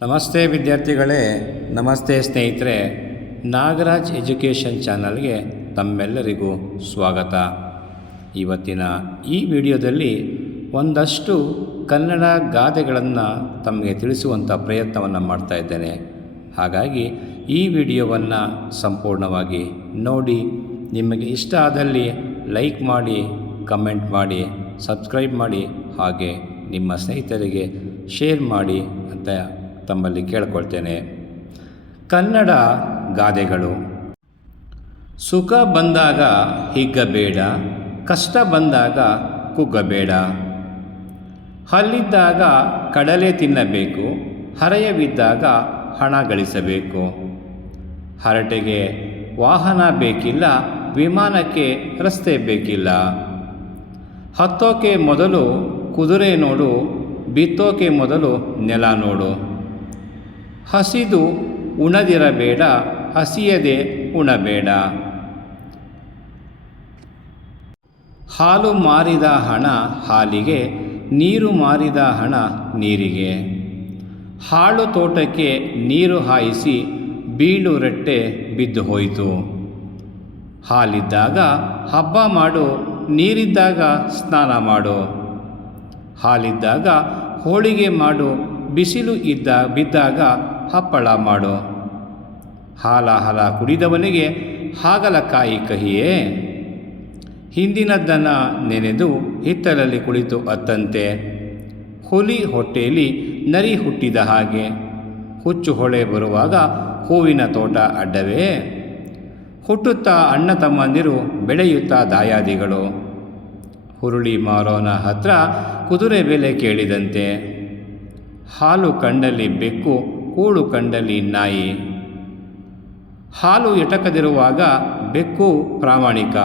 ನಮಸ್ತೆ ವಿದ್ಯಾರ್ಥಿಗಳೇ, ನಮಸ್ತೆ ಸ್ನೇಹಿತರೆ. ನಾಗರಾಜ್ ಎಜುಕೇಷನ್ ಚಾನಲ್ಗೆ ತಮ್ಮೆಲ್ಲರಿಗೂ ಸ್ವಾಗತ. ಇವತ್ತಿನ ಈ ವಿಡಿಯೋದಲ್ಲಿ ಒಂದಷ್ಟು ಕನ್ನಡ ಗಾದೆಗಳನ್ನು ತಮಗೆ ತಿಳಿಸುವಂಥ ಪ್ರಯತ್ನವನ್ನು ಮಾಡ್ತಾ ಇದ್ದೇನೆ. ಹಾಗಾಗಿ ಈ ವಿಡಿಯೋವನ್ನು ಸಂಪೂರ್ಣವಾಗಿ ನೋಡಿ, ನಿಮಗೆ ಇಷ್ಟ ಆದಲ್ಲಿ ಲೈಕ್ ಮಾಡಿ, ಕಮೆಂಟ್ ಮಾಡಿ, ಸಬ್ಸ್ಕ್ರೈಬ್ ಮಾಡಿ, ಹಾಗೆ ನಿಮ್ಮ ಸ್ನೇಹಿತರಿಗೆ ಶೇರ್ ಮಾಡಿ ಅಂತ ತಮ್ಮಲ್ಲಿ ಕೇಳ್ಕೊಳ್ತೇನೆ. ಕನ್ನಡ ಗಾದೆಗಳು. ಸುಖ ಬಂದಾಗ ಹಿಗ್ಗಬೇಡ, ಕಷ್ಟ ಬಂದಾಗ ಕುಗ್ಗಬೇಡ. ಹಲ್ಲಿದ್ದಾಗ ಕಡಲೆ ತಿನ್ನಬೇಕು, ಹರೆಯವಿದ್ದಾಗ ಹಣ ಗಳಿಸಬೇಕು. ಹರಟೆಗೆ ವಾಹನ ಬೇಕಿಲ್ಲ, ವಿಮಾನಕ್ಕೆ ರಸ್ತೆ ಬೇಕಿಲ್ಲ. ಹತ್ತೋಕೆ ಮೊದಲು ಕುದುರೆ ನೋಡು, ಬಿತ್ತೋಕೆ ಮೊದಲು ನೆಲ ನೋಡು. ಹಸಿದು ಉಣದಿರಬೇಡ, ಹಸಿಯದೆ ಉಣಬೇಡ. ಹಾಲು ಮಾರಿದ ಹಣ ಹಾಲಿಗೆ, ನೀರು ಮಾರಿದ ಹಣ ನೀರಿಗೆ. ಹಾಳು ತೋಟಕ್ಕೆ ನೀರು ಹಾಯಿಸಿ ಬೀಳು ರಟ್ಟೆ ಬಿದ್ದು ಹೋಯಿತು. ಹಾಲಿದ್ದಾಗ ಹಬ್ಬ ಮಾಡು, ನೀರಿದ್ದಾಗ ಸ್ನಾನ ಮಾಡು. ಹಾಲಿದ್ದಾಗ ಹೋಳಿಗೆ ಮಾಡು, ಬಿಸಿಲು ಇದ್ದ, ಬಿದ್ದಾಗ ಹಪ್ಪಳ ಮಾಡು. ಹಾಲ ಹಾಲ ಕುಡಿದವನಿಗೆ ಹಾಗಲಕಾಯಿ ಕಹಿಯೇ. ಹಿಂದಿನದ್ದನ್ನು ನೆನೆದು ಹಿತ್ತಲಲ್ಲಿ ಕುಳಿತು ಅತ್ತಂತೆ. ಹುಲಿ ಹೊಟ್ಟೆಯಲ್ಲಿ ನರಿ ಹುಟ್ಟಿದ ಹಾಗೆ. ಹುಚ್ಚು ಹೊಳೆ ಬರುವಾಗ ಹೂವಿನ ತೋಟ ಅಡ್ಡವೇ. ಹುಟ್ಟುತ್ತಾ ಅಣ್ಣ ತಮ್ಮಂದಿರು ಬೆಳೆಯುತ್ತಾ ದಾಯಾದಿಗಳು. ಹುರುಳಿ ಮಾರೋನ ಹತ್ರ ಕುದುರೆ ಬೆಲೆ ಕೇಳಿದಂತೆ. ಹಾಲು ಕಂಡಲ್ಲಿ ಬೆಕ್ಕು ಕೂಳು ಕಂಡಲಿ ನಾಯಿ. ಹಾಲು ಎಟಕದಿರುವಾಗ ಬೆಕ್ಕು ಪ್ರಾಮಾಣಿಕ.